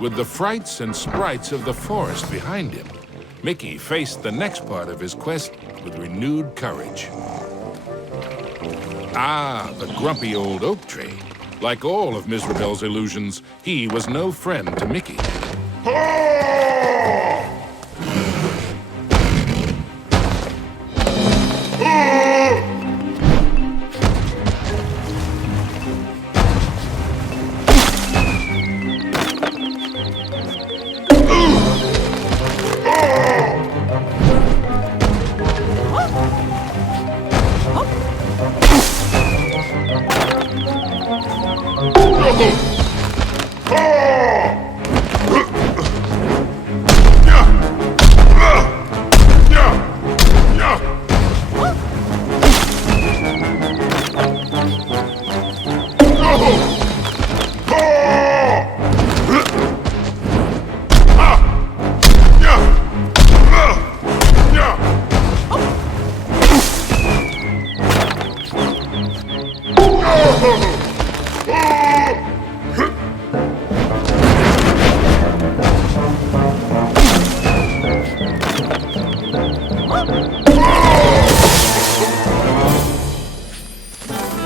With the frights and sprites of the forest behind him, Mickey faced the next part of his quest with renewed courage. Ah, the grumpy old oak tree. Like all of Mizrabel's illusions, he was no friend to Mickey.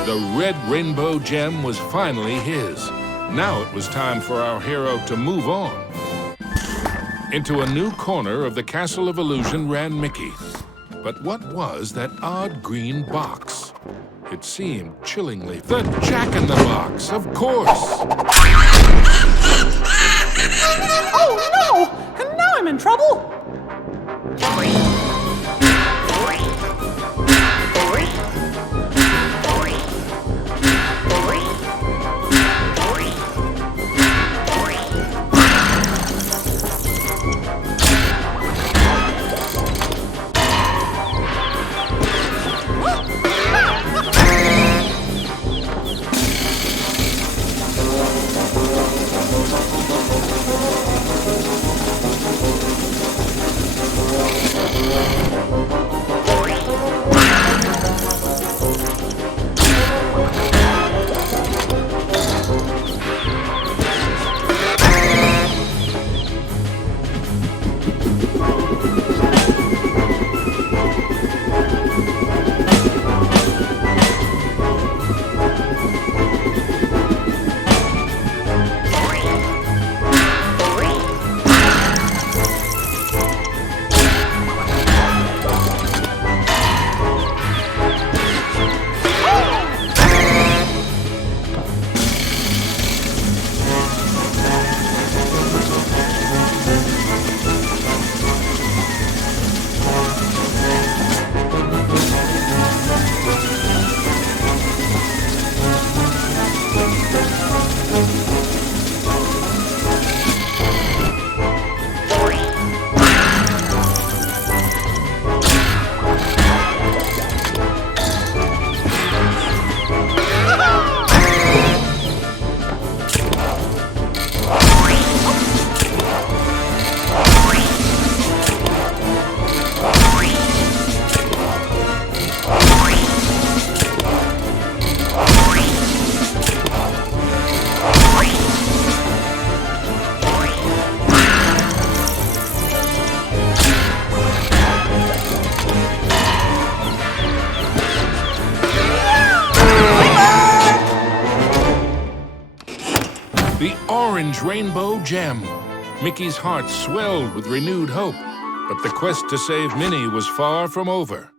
The red rainbow gem was finally his. Now it was time for our hero to move on. Into a new corner of the Castle of Illusion ran Mickey. But what was that odd green box? It seemed chillingly... The Jack-in-the-Box, of course! Oh no! And now I'm in trouble! The orange rainbow gem. Mickey's heart swelled with renewed hope, but the quest to save Minnie was far from over.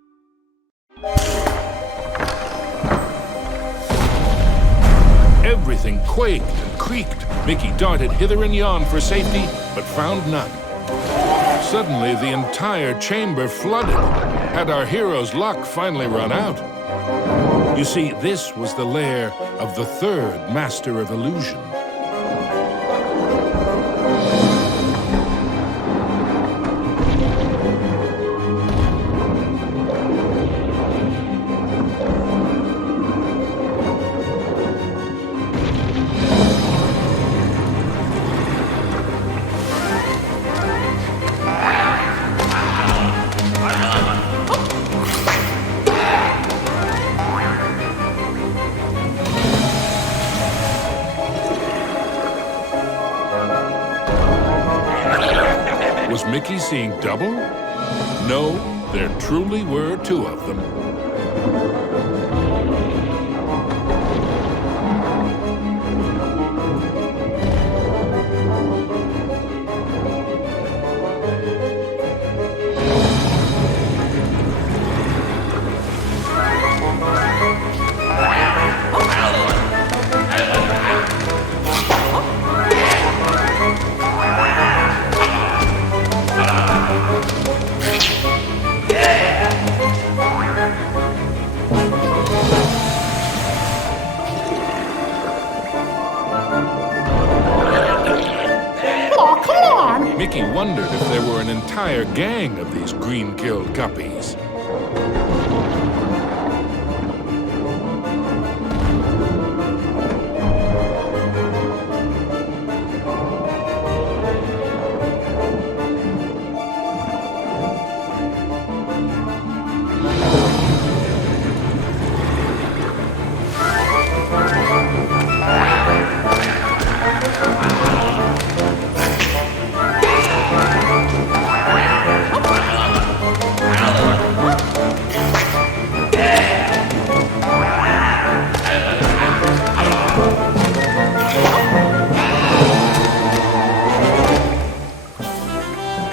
Everything quaked and creaked. Mickey darted hither and yon for safety, but found none. Suddenly, the entire chamber flooded. Had our hero's luck finally run out? You see, this was the lair of the third Master of Illusion. Was Mickey seeing double? No, there truly were two of them. Oh, come on! Mickey wondered if there were an entire gang of these green-killed guppies.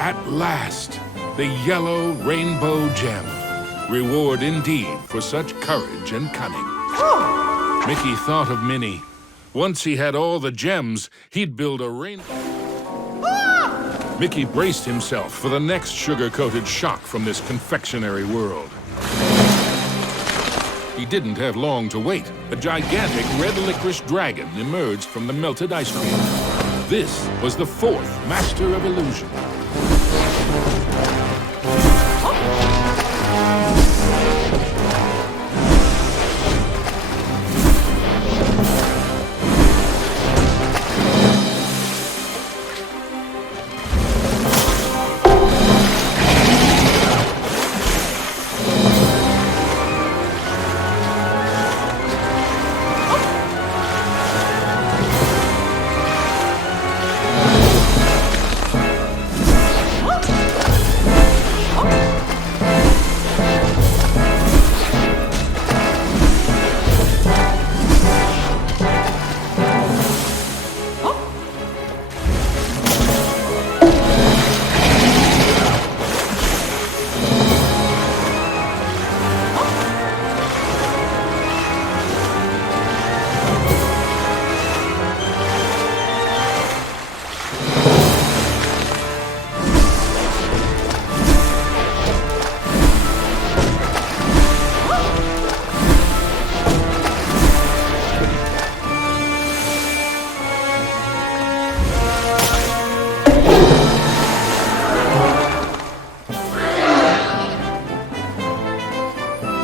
At last, the yellow rainbow gem. Reward indeed for such courage and cunning. Mickey thought of Minnie. Once he had all the gems, he'd build a rainbow. Mickey braced himself for the next sugar-coated shock from this confectionery world. He didn't have long to wait. A gigantic red licorice dragon emerged from the melted ice cream. This was the fourth master of illusion.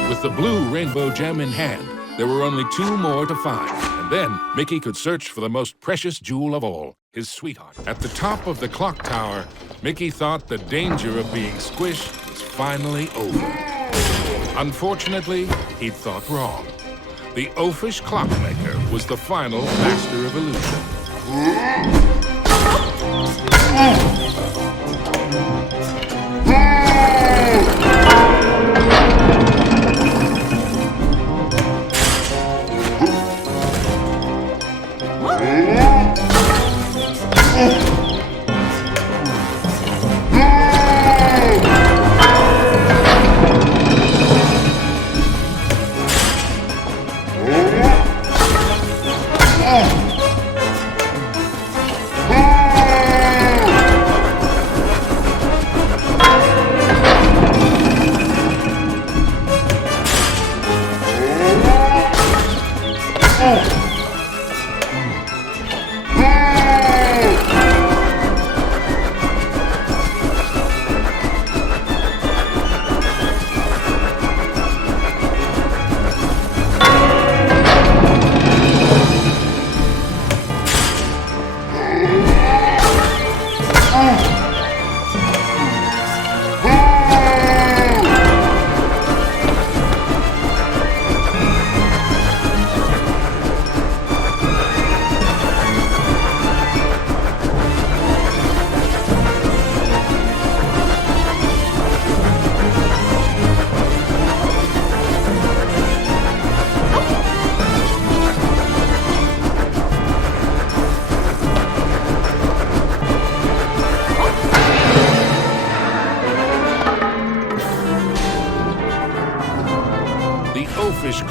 With the blue rainbow gem in hand, there were only two more to find. And then Mickey could search for the most precious jewel of all, his sweetheart. At the top of the clock tower, Mickey thought the danger of being squished was finally over. Unfortunately, he'd thought wrong. The oafish clockmaker was the final master of illusion.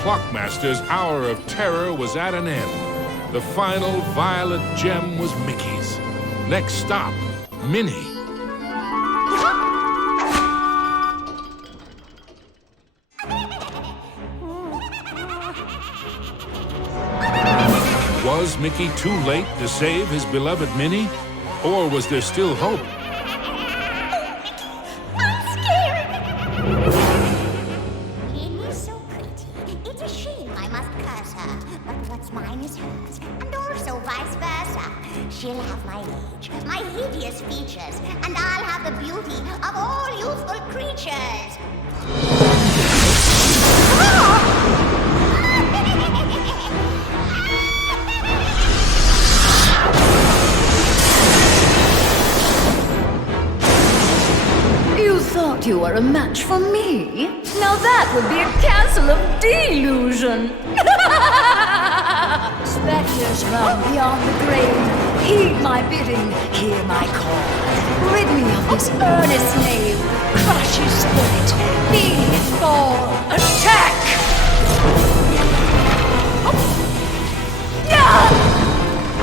Clockmaster's hour of terror was at an end. The final violet gem was Mickey's. Next stop, Minnie. Was Mickey too late to save his beloved Minnie? Or was there still hope? I'm scared. Minnie's so pretty. It's a shame I must curse her. But what's mine is hers, and also vice versa. She'll have my age, my hideous features, and I'll have the beauty of all youthful creatures. You thought you were a match for me? Now that would be a castle of delusion. Spectres run beyond the grave. Heed my bidding, hear my call. Rid me of this earnest knave. Crush his spirit, be his fall. Attack!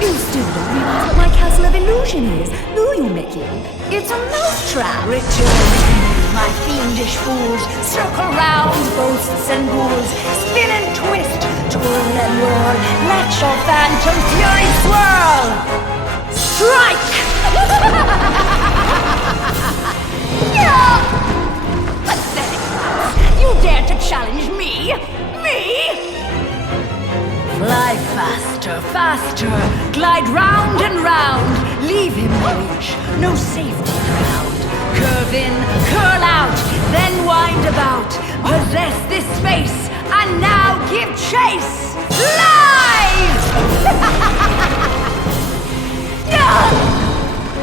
You still don't realize what my castle of illusion is, do you, Mickey? It's a mousetrap. Return to me, my fiendish fools. Circle round, ghosts and ghouls. Spin and twist, twirl and whirl. Let your phantom fury swirl. Strike! Pathetic! You dare to challenge me? Me? Fly faster, faster, glide round and round. Leave him no inch, no safety ground. Curve in, curl out, then wind about. Possess this space, and now give chase. Live!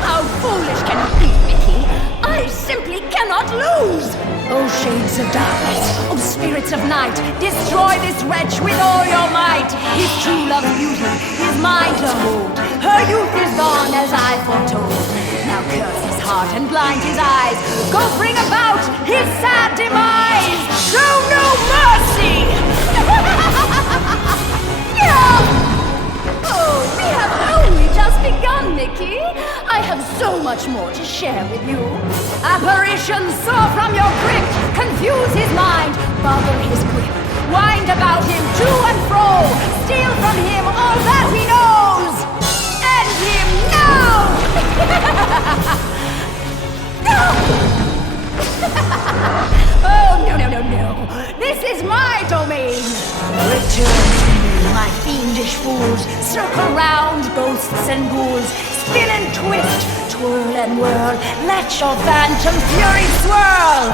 How foolish can you be, Mickey? I simply cannot lose! Oh, shades of darkness, oh, spirits of night, destroy this wretch with all your might. His true love's beauty, his mind to hold. Her youth is gone as I foretold. Now curse his heart and blind his eyes. Go bring about his sad demise. Show no mercy! Oh, we have only just begun, Mickey. I have so much more to share with you. Apparitions soar from your grip, confuse his mind, boggle his grip. Wind about him to and fro, steal from him all that he knows. End him now! Oh, no. This is my domain. Return to me, my fiendish fools. Circle round, ghosts and ghouls. Spin and twist, twirl and whirl. Let your phantom fury swirl.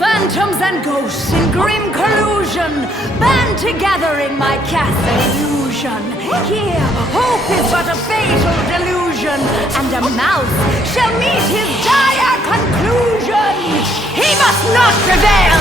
Phantoms and ghosts in grim collusion band together in my castle illusion. Here, hope is but a fatal delusion, and a mouse shall meet his dire conclusion. He must not prevail!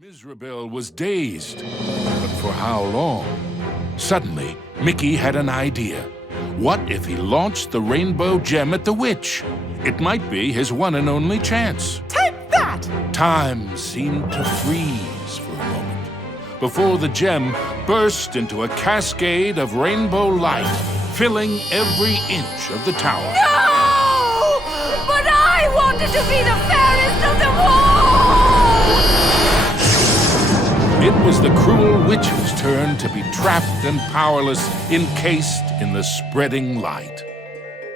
Mizrabel was dazed, but for how long? Suddenly, Mickey had an idea. What if he launched the rainbow gem at the witch? It might be his one and only chance. Take that! Time seemed to freeze for a moment before the gem burst into a cascade of rainbow light, filling every inch of the tower. No! But I wanted to be the fairest of them all! It was the cruel witch's turn to be trapped and powerless, encased in the spreading light.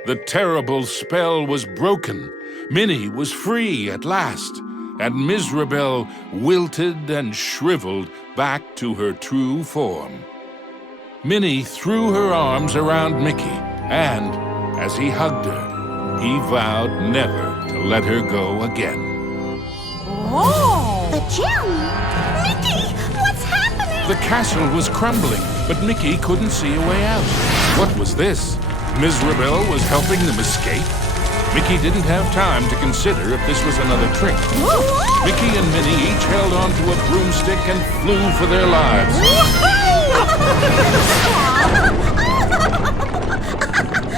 The terrible spell was broken. Minnie was free at last, and Mizrabel wilted and shriveled back to her true form. Minnie threw her arms around Mickey, and as he hugged her, he vowed never to let her go again. Oh! The gem! Mickey! What's happening? The castle was crumbling, but Mickey couldn't see a way out. What was this? Mizrabel was helping them escape? Mickey didn't have time to consider if this was another trick. Mickey and Minnie each held onto a broomstick and flew for their lives.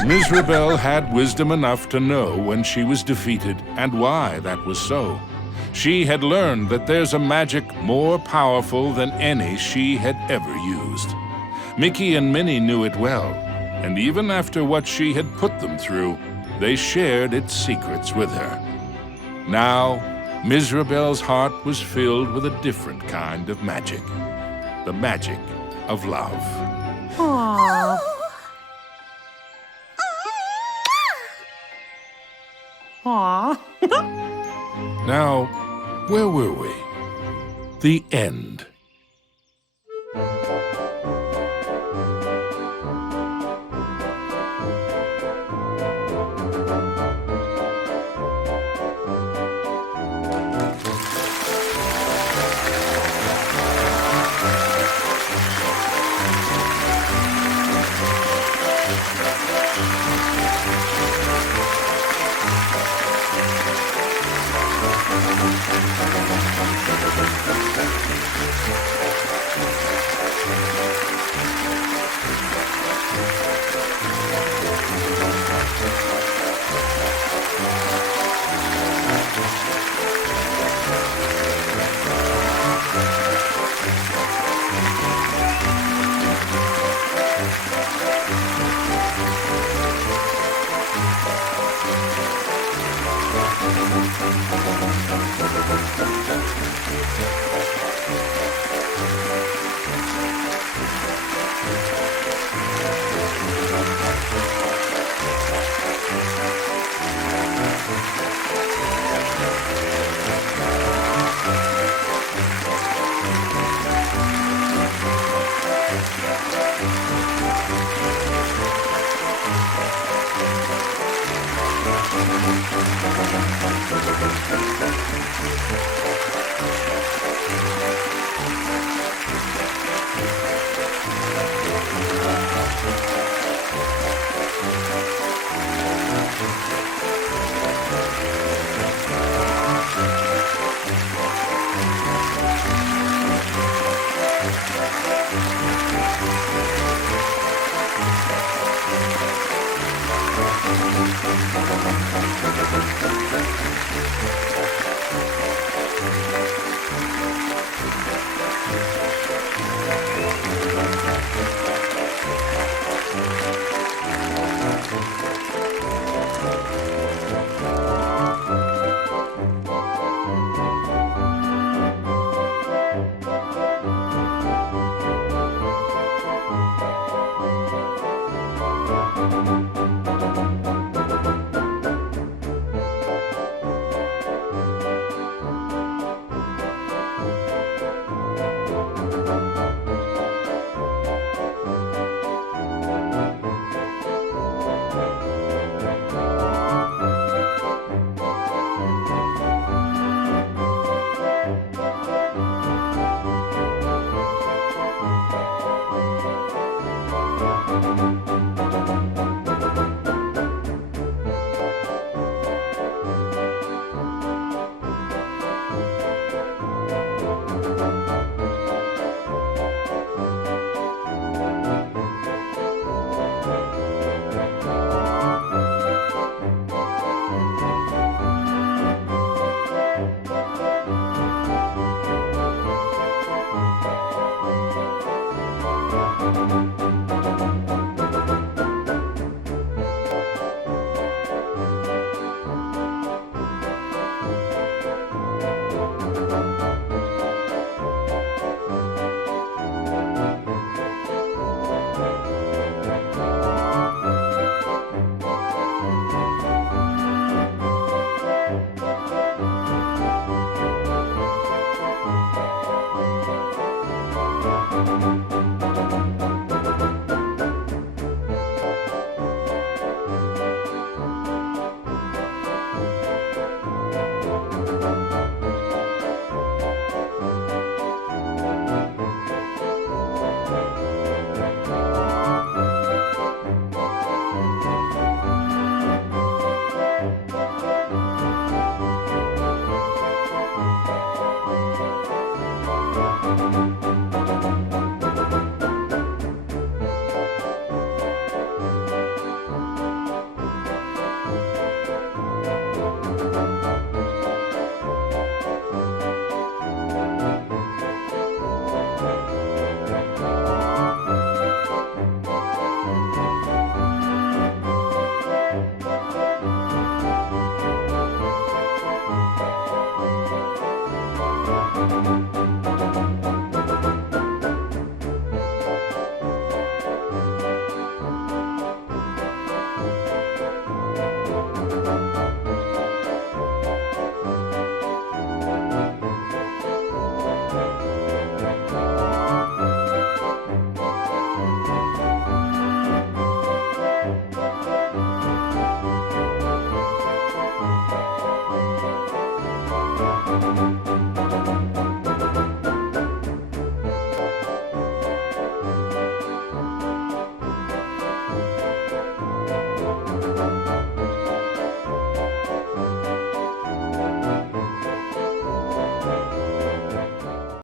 Mizrabel had wisdom enough to know when she was defeated and why that was so. She had learned that there's a magic more powerful than any she had ever used. Mickey and Minnie knew it well, and even after what she had put them through, they shared its secrets with her. Now, Mizrabel's heart was filled with a different kind of magic. The magic of love. Aww. Aww. Now, where were we? The end.